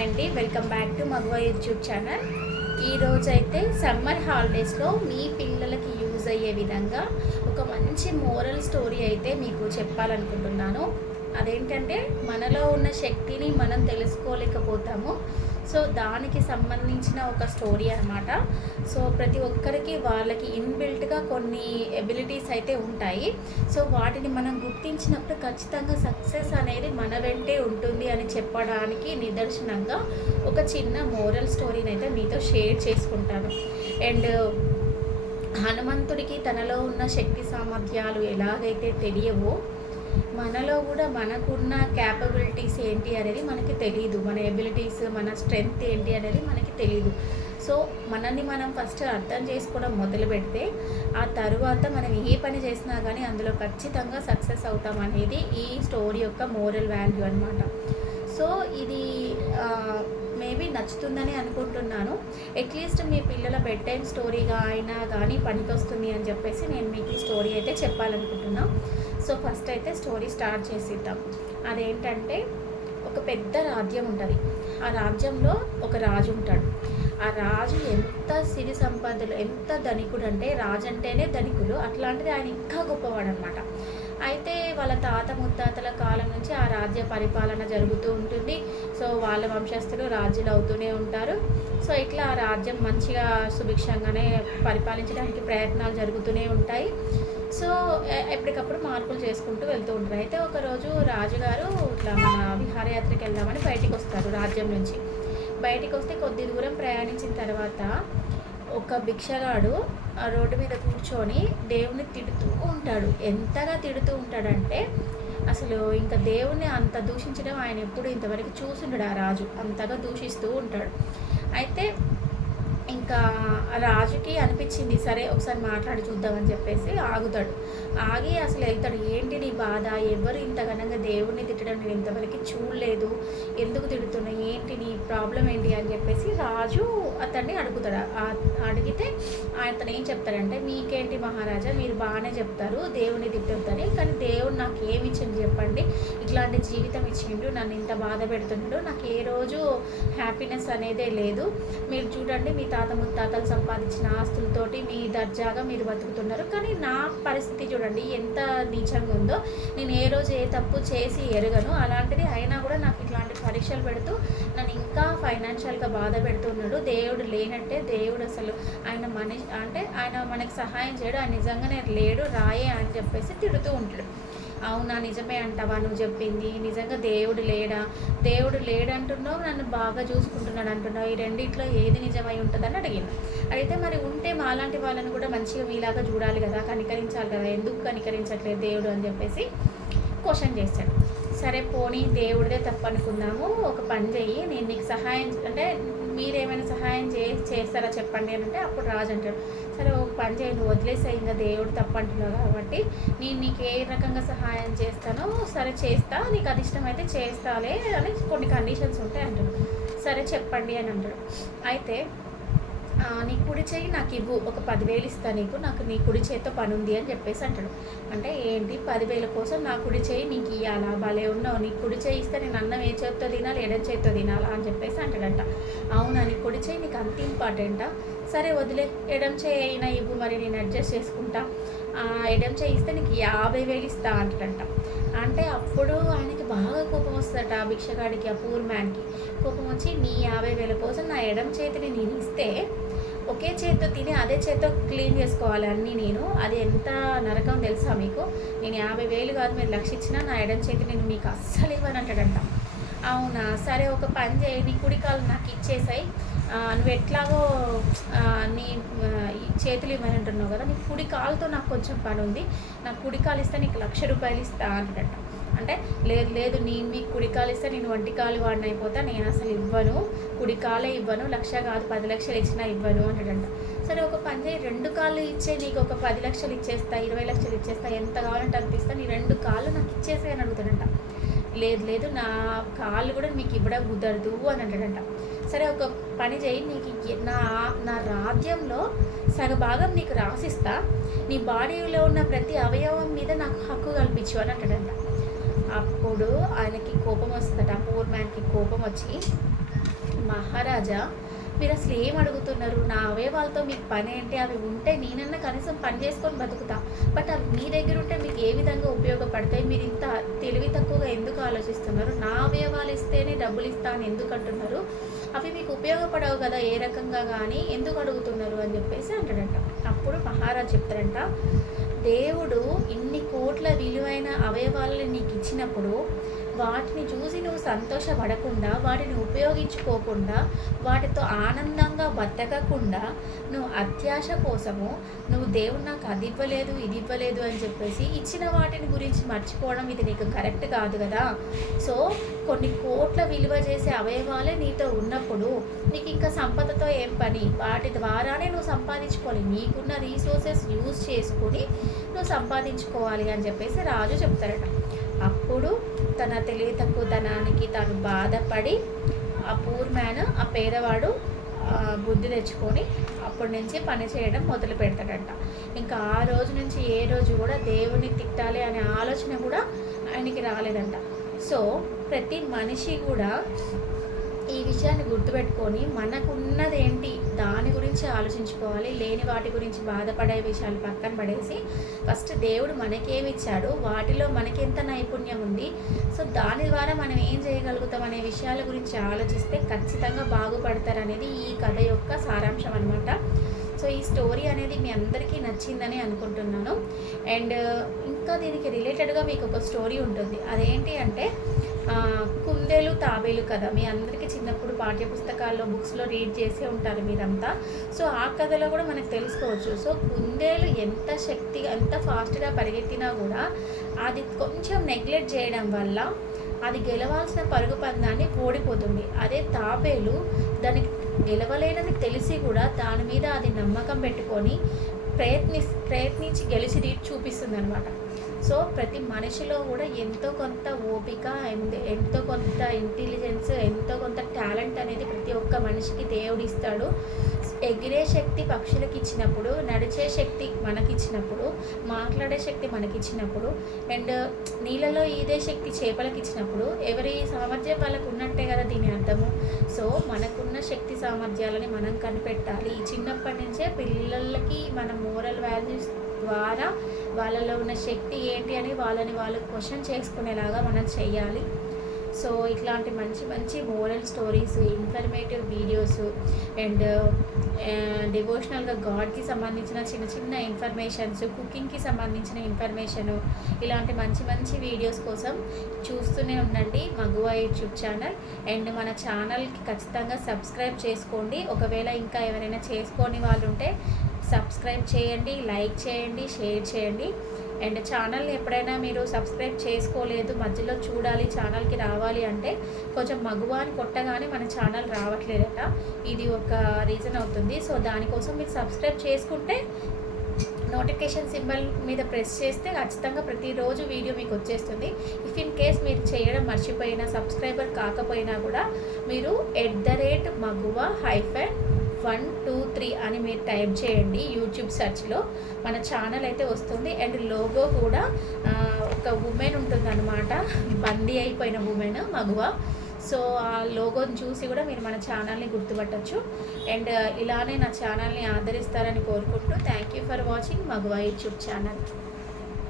Hi అండి. Welcome back to మగవా YouTube channel ఈరోజు అయితే సమ్మర్ హాలిడేస్లో మీ పిల్లలకి యూజ్ అయ్యే విధంగా ఒక మంచి మోరల్ స్టోరీ అయితే మీకు చెప్పాలనుకుంటున్నాను. అదేంటంటే మనలో ఉన్న శక్తిని మనం తెలుసుకోలేకపోతాము. సో దానికి సంబంధించిన ఒక స్టోరీ అనమాట సో ప్రతి ఒక్కరికి వాళ్ళకి ఇన్బిల్ట్గా కొన్ని ఎబిలిటీస్ అయితే ఉంటాయి. సో వాటిని మనం గుర్తించినప్పుడు ఖచ్చితంగా సక్సెస్ అనేది మన వెంటే ఉంటుంది అని చెప్పడానికి నిదర్శనంగా ఒక చిన్న మోరల్ స్టోరీని అయితే మీతో షేర్ చేసుకుంటాను. అండ్ హనుమంతుడికి తనలో ఉన్న శక్తి సామర్థ్యాలు ఎలాగైతే తెలియవో మనలో కూడా మనకున్న క్యాపబిలిటీస్ ఏంటి అనేది మనకి తెలియదు మన ఎబిలిటీస్ మన స్ట్రెంగ్త్ ఏంటి అనేది మనకి తెలియదు సో మనల్ని మనం ఫస్ట్ అర్థం చేసుకోవడం మొదలు పెడితే ఆ తరువాత మనం ఏ పని చేసినా కానీ అందులో ఖచ్చితంగా సక్సెస్ అవుతాం అనేది ఈ స్టోరీ యొక్క మోరల్ వాల్యూ అనమాట సో ఇది మేబీ నచ్చుతుందని అనుకుంటున్నాను. అట్లీస్ట్ మీ పిల్లల బెడ్ టైం స్టోరీగా అయినా కానీ పనికొస్తుంది అని చెప్పేసి నేను మీకు ఈ స్టోరీ అయితే చెప్పాలనుకుంటున్నాను సో ఫస్ట్ అయితే స్టోరీ స్టార్ట్ చేసిద్దాం. అదేంటంటే ఒక పెద్ద రాజ్యం ఉంటుంది. ఆ రాజ్యంలో ఒక రాజు ఉంటాడు. ఆ రాజు ఎంత సిరి సంపదలు ఎంత ధనికుడు అంటే రాజు అంటేనే ధనికులు అట్లాంటిది ఆయన ఇంకా గొప్పవాడు అనమాట అయితే వాళ్ళ తాత ముత్తాతల కాలం నుంచి ఆ రాజ్య పరిపాలన జరుగుతూ ఉంటుంది. సో వాళ్ళ వంశస్థులు రాజులు అవుతూనే ఉంటారు. సో ఇట్లా ఆ రాజ్యం మంచిగా సుభిక్షంగానే పరిపాలించడానికి ప్రయత్నాలు జరుగుతూనే ఉంటాయి. సో ఎప్పటికప్పుడు మార్పులు చేసుకుంటూ వెళ్తూ ఉంటారు. అయితే ఒకరోజు రాజుగారు ఇట్లా మన విహారయాత్రకి వెళ్దామని బయటికి వస్తారు రాజ్యం నుంచి. బయటికి వస్తే కొద్ది దూరం ప్రయాణించిన తర్వాత ఒక భిక్షగాడు ఆ రోడ్డు మీద కూర్చొని దేవుని తిడుతూ ఉంటాడు. ఎంతగా తిడుతూ ఉంటాడంటే అసలు ఇంకా దేవుణ్ణి అంత దూషించడం ఆయన ఎప్పుడు ఇంతవరకు చూసుండడు ఆ రాజు. అంతగా దూషిస్తూ ఉంటాడు. అయితే ఇంకా రాజుకి అనిపించింది సరే ఒకసారి మాట్లాడి చూద్దామని చెప్పేసి ఆగుతాడు. ఆగి అసలు వెళ్తాడు. ఏంటి నీ బాధ? ఎవరు ఇంత ఘనంగా దేవుడిని తిట్టడం నేను ఇంతవరకు చూడలేదు. ఎందుకు తిడుతున్నా ఏంటి నీ ప్రాబ్లం ఏంటి? అని చెప్పేసి రాజు అతన్ని అడుగుతాడు. అడిగితే అతను ఏం చెప్తాడంటే మీకేంటి మహారాజా? మీరు బాగానే చెప్తారు. దేవుని తిట్టుతారు కానీ దేవుడు నాకు ఏమి ఇచ్చింది చెప్పండి. ఇట్లాంటి జీవితం ఇచ్చిండు. నన్ను ఇంత బాధ పెడుతున్నాడు. నాకు ఏ రోజు హ్యాపీనెస్ అనేదే లేదు. మీరు చూడండి మీ తాత ముత్తాతలు సంపాదించిన ఆస్తులతోటి మీ దర్జాగా మీరు బతుకుతున్నారు. కానీ నా పరిస్థితి చూడండి ఎంత నీచంగా ఉందో. నేను ఏ రోజు ఏ తప్పు చేసి ఎరగను. అలాంటిది అయినా కూడా నాకు ఇట్లాంటి పరీక్షలు పెడుతూ నన్ను ఇంకా ఫైనాన్షియల్గా బాధ పెడుతున్నాడు. దేవుడు లేనట్టే దేవుడు అసలు ఆయన మనిషి అంటే ఆయన మనకు సహాయం చేయడు. ఆయన నిజంగానే లేడు రాయే అని చెప్పేసి తిడుతూ ఉంటాడు. అవునా నిజమే అంటావా నువ్వు చెప్పింది. నిజంగా దేవుడు లేడా? దేవుడు లేడంటున్నావు నన్ను బాగా చూసుకుంటున్నాడు అంటున్నావు. ఈ రెండిట్లో ఏది నిజమై ఉంటుందని అడిగింది. అయితే మరి ఉంటే మాలాంటి వాళ్ళని కూడా మంచిగా మీలాగా చూడాలి కదా కనికరించాలి కదా. ఎందుకు కనికరించట్లేదు దేవుడు అని చెప్పేసి క్వశ్చన్ చేశాడు. సరే పోనీ దేవుడిదే తప్పనుకుందాము. ఒక పని చెయ్యి నేను నీకు సహాయం అంటే మీరేమైనా సహాయం చే చేస్తారా చెప్పండి అని అంటే అప్పుడు రాజు అంటాడు. సరే ఒక పని చేయి నువ్వు వదిలేసే ఇంకా దేవుడు తప్పంటున్నావు కాబట్టి నేను నీకు ఏ రకంగా సహాయం చేస్తానో సరే చేస్తా నీకు అది ఇష్టమైతే చేస్తాలే అని కొన్ని కండిషన్స్ ఉంటాయి అంటాడు సరే చెప్పండి అని అంటాడు. అయితే నీ కుడి చేయి నాకు ఇవ్వు. ఒక పదివేలు ఇస్తా నీకు. నాకు నీ కుడి చేతితో పని ఉంది అని చెప్పేసి అంటాడు. అంటే ఏంటి? పదివేల కోసం నా కుడి చేయి నీకు ఇవ్వాలా భలే ఉన్నావు. నీ కుడి చేయి ఇస్తే నేను అన్నం ఏ చేతితో తినాలి? ఎడ చేతితో తినాలా? అని చెప్పేసి అంటాడంట. అవునా? నీ కుడి చేయి నీకు అంత ఇంపార్టెంటా? సరే వదిలే. ఎడం చేయి అయినా ఇవ్వు. మరి నేను అడ్జస్ట్ చేసుకుంటా. ఎడం చేయి ఇస్తే నీకు యాభై వేలు ఇస్తా అంటాడంట. అంటే అప్పుడు ఆయనకి బాగా కోపం వస్తుందట ఆ భిక్షగాడికి ఆ పూర్ మ్యాన్కి. కోపం వచ్చి నీ యాభై వేల కోసం నా ఎడం చేతిని నేను ఇస్తే ఒకే చేత్తో తిని అదే చేత్తో క్లీన్ చేసుకోవాలి అన్నీ నేను. అది ఎంత నరకం తెలుసా మీకు? నేను యాభై వేలు కాదు మీరు లక్ష ఇచ్చినా నా ఎడం చేతి నేను మీకు అస్సలు ఇవ్వను అంటాడంట అవునా? సరే ఒక పని చేయి. నీ కుడికాలు నాకు ఇచ్చేసాయి. నువ్వు ఎట్లాగో నీ ఈ చేతులు ఇవ్వని అంటున్నావు కదా నీ కుడి కాలుతో నాకు కొంచెం పని ఉంది. నా కుడి కాలు ఇస్తే నీకు లక్ష రూపాయలు ఇస్తా అంటాడట. అంటే లేదు లేదు నేను మీకు కుడి కాలు ఇస్తే నేను వంటి కాలు వాడిని అయిపోతా నేను అసలు ఇవ్వను. కుడి కాలే ఇవ్వను లక్ష కాదు పది లక్షలు ఇచ్చినా ఇవ్వను అంటాడంట. సరే ఒక పని చేయి రెండు కాళ్ళు ఇచ్చే నీకు ఒక పది లక్షలు ఇచ్చేస్తా ఇరవై లక్షలు ఇచ్చేస్తా ఎంత కావాలంటే అంత ఇస్తా నీ రెండు కాళ్ళు నాకు ఇచ్చేసే అని అడుగుతాడంట. లేదు లేదు నా కాళ్ళు కూడా మీకు ఇవ్వడం కుదరదు అని అంటాడంట. సరే ఒక పని చేయి నీకు నా నా రాజ్యంలో సగభాగం నీకు రాసిస్తా. నీ బాడీలో ఉన్న ప్రతి అవయవం మీద నాకు హక్కు కల్పించు అని అంటాడంట. అప్పుడు ఆయనకి కోపం వస్తుందట. పూర్ మ్యాన్కి కోపం వచ్చి మహారాజా మీరు అసలు ఏం అడుగుతున్నారు? నా అవయవాలతో మీకు పని ఏంటి? అవి ఉంటే నేనన్నా కనీసం పని చేసుకొని బతుకుతా. బట్ అవి మీ దగ్గర ఉంటే మీకు ఏ విధంగా ఉపయోగపడతాయి? మీరు ఇంత తెలివి తక్కువగా ఎందుకు ఆలోచిస్తున్నారు? నా అవయవాలు ఇస్తేనే డబ్బులు ఇస్తా అని ఎందుకు అంటున్నారు? అవి మీకు ఉపయోగపడవు కదా ఏ రకంగా కానీ ఎందుకు అడుగుతున్నారు? అని చెప్పేసి అంటాడంట. అప్పుడు మహారాజ్ చెప్తారంట దేవుడు ఇన్ని కోట్ల విలువైన అవయవాలని నీకు ఇచ్చినప్పుడు వాటిని చూసి నువ్వు సంతోషపడకుండా వాటిని ఉపయోగించుకోకుండా వాటితో ఆనందంగా బతకకుండా నువ్వు అత్యాశ కోసము నువ్వు దేవుడు నాకు అది ఇవ్వలేదు ఇది ఇవ్వలేదు అని చెప్పేసి ఇచ్చిన వాటిని గురించి మర్చిపోవడం ఇది నీకు కరెక్ట్ కాదు కదా. సో కొన్ని కోట్ల విలువ చేసే అవయవాలే నీతో ఉన్నప్పుడు నీకు ఇంకా సంపదతో ఏం పని? వాటి ద్వారానే నువ్వు సంపాదించుకోవాలి. నీకున్న రీసోర్సెస్ యూజ్ చేసుకుని నువ్వు సంపాదించుకోవాలి అని చెప్పేసి రాజు చెప్తారట. అప్పుడు తన తెలివి తక్కువతనానికి తను బాధపడి ఆ పూర్ మ్యాన్ ఆ పేదవాడు బుద్ధి తెచ్చుకొని అప్పటి నుంచి పని చేయడం మొదలు పెడతాడంట. ఇంకా ఆ రోజు నుంచి ఏ రోజు కూడా దేవుని తిట్టాలి అనే ఆలోచన కూడా ఆయనకి రాలేదంట. సో ప్రతి మనిషి కూడా ఈ విషయాన్ని గుర్తుపెట్టుకొని మనకున్నది ఏంటి దాని గురించి ఆలోచించుకోవాలి లేని వాటి గురించి బాధపడే విషయాలు పక్కన పడేసి ఫస్ట్ దేవుడు మనకేమిచ్చాడు వాటిలో మనకెంత నైపుణ్యం ఉంది సో దాని ద్వారా మనం ఏం చేయగలుగుతాం అనే విషయాల గురించి ఆలోచిస్తే ఖచ్చితంగా బాగుపడతారు అనేది ఈ కథ యొక్క సారాంశం అనమాట సో ఈ స్టోరీ అనేది మీ అందరికీ నచ్చిందని అనుకుంటున్నాను. అండ్ ఇంకా దీనికి రిలేటెడ్గా మీకు ఒక స్టోరీ ఉంటుంది. అదేంటి అంటే కుందేలు తాబేలు కథ. మీ అందరికీ చిన్నప్పుడు పాఠ్య పుస్తకాల్లో బుక్స్లో రీడ్ చేసే ఉంటారు మీరంతా. సో ఆ కథలో కూడా మనకు తెలుసుకోవచ్చు. సో కుందేలు ఎంత శక్తిగా ఎంత ఫాస్ట్గా పరిగెత్తినా కూడా అది కొంచెం నెగ్లెక్ట్ చేయడం వల్ల అది గెలవాల్సిన పరుగు పందాన్ని ఓడిపోతుంది. అదే తాబేలు దానికి గెలవలేనని తెలిసి కూడా దాని మీద అది నమ్మకం పెట్టుకొని ప్రయత్ని ప్రయత్నించి గెలిచి చూపిస్తుంది అనమాట సో ప్రతి మనిషిలో కూడా ఎంతో కొంత ఓపిక ఎంతో కొంత ఇంటెలిజెన్స్ ఎంతో కొంత టాలెంట్ అనేది ప్రతి ఒక్క మనిషికి దేవుడు ఇస్తాడు ఎగిరే శక్తి పక్షులకు ఇచ్చినప్పుడు నడిచే శక్తి మనకిచ్చినప్పుడు మాట్లాడే శక్తి మనకిచ్చినప్పుడు అండ్ నీళ్ళలో ఈదే శక్తి చేపలకు ఇచ్చినప్పుడు ఎవరి సామర్థ్యం వాళ్ళకు ఉన్నట్టే కదా దీని అర్థము. సో మనకున్న శక్తి సామర్థ్యాలని మనం కనిపెట్టాలి. చిన్నప్పటి నుంచే పిల్లలకి మన మోరల్ వాల్యూస్ ద్వారా వాళ్ళలో ఉన్న శక్తి ఏంటి అని వాళ్ళని వాళ్ళు క్వశ్చన్ చేసుకునేలాగా మనం చేయాలి. సో ఇట్లాంటి మంచి మంచి moral stories informative videos and డివోషనల్గా గాడ్కి సంబంధించిన చిన్న చిన్న ఇన్ఫర్మేషన్స్ కుకింగ్కి సంబంధించిన ఇన్ఫర్మేషను ఇలాంటి మంచి మంచి వీడియోస్ కోసం చూస్తూనే ఉండండి మగువా యూట్యూబ్ ఛానల్. అండ్ మన ఛానల్కి ఖచ్చితంగా సబ్స్క్రైబ్ చేసుకోండి. ఒకవేళ ఇంకా ఎవరైనా చేసుకోని వాళ్ళు ఉంటే సబ్స్క్రైబ్ చేయండి లైక్ చేయండి షేర్ చేయండి. అండ్ ఛానల్ని ఎప్పుడైనా మీరు సబ్స్క్రైబ్ చేసుకోలేదు మధ్యలో చూడాలి ఛానల్కి రావాలి అంటే కొంచెం మగువ అని కొట్టగానే మన ఛానల్ రావట్లేదట. ఇది ఒక రీజన్ అవుతుంది. సో దానికోసం మీరు సబ్స్క్రైబ్ చేసుకుంటే నోటిఫికేషన్ సింబల్ మీద ప్రెస్ చేస్తే ఖచ్చితంగా ప్రతిరోజు వీడియో మీకు వచ్చేస్తుంది. ఇఫ్ ఇన్ కేస్ మీరు చేయడం మర్చిపోయినా సబ్స్క్రైబర్ కాకపోయినా కూడా మీరు at the rate Maguva hyphen one two three అని మీరు టైప్ చేయండి యూట్యూబ్ సెర్చ్లో. మన ఛానల్ అయితే వస్తుంది. అండ్ లోగో కూడా ఒక ఉమెన్ ఉంటుందన్నమాట. బందీ అయిపోయిన ఉమెన్ మగువ. సో ఆ లోగోని చూసి కూడా మీరు మన ఛానల్ని గుర్తుపట్టచ్చు. అండ్ ఇలానే నా ఛానల్ని ఆదరిస్తారని కోరుకుంటూ thank you for watching Maguva YouTube channel.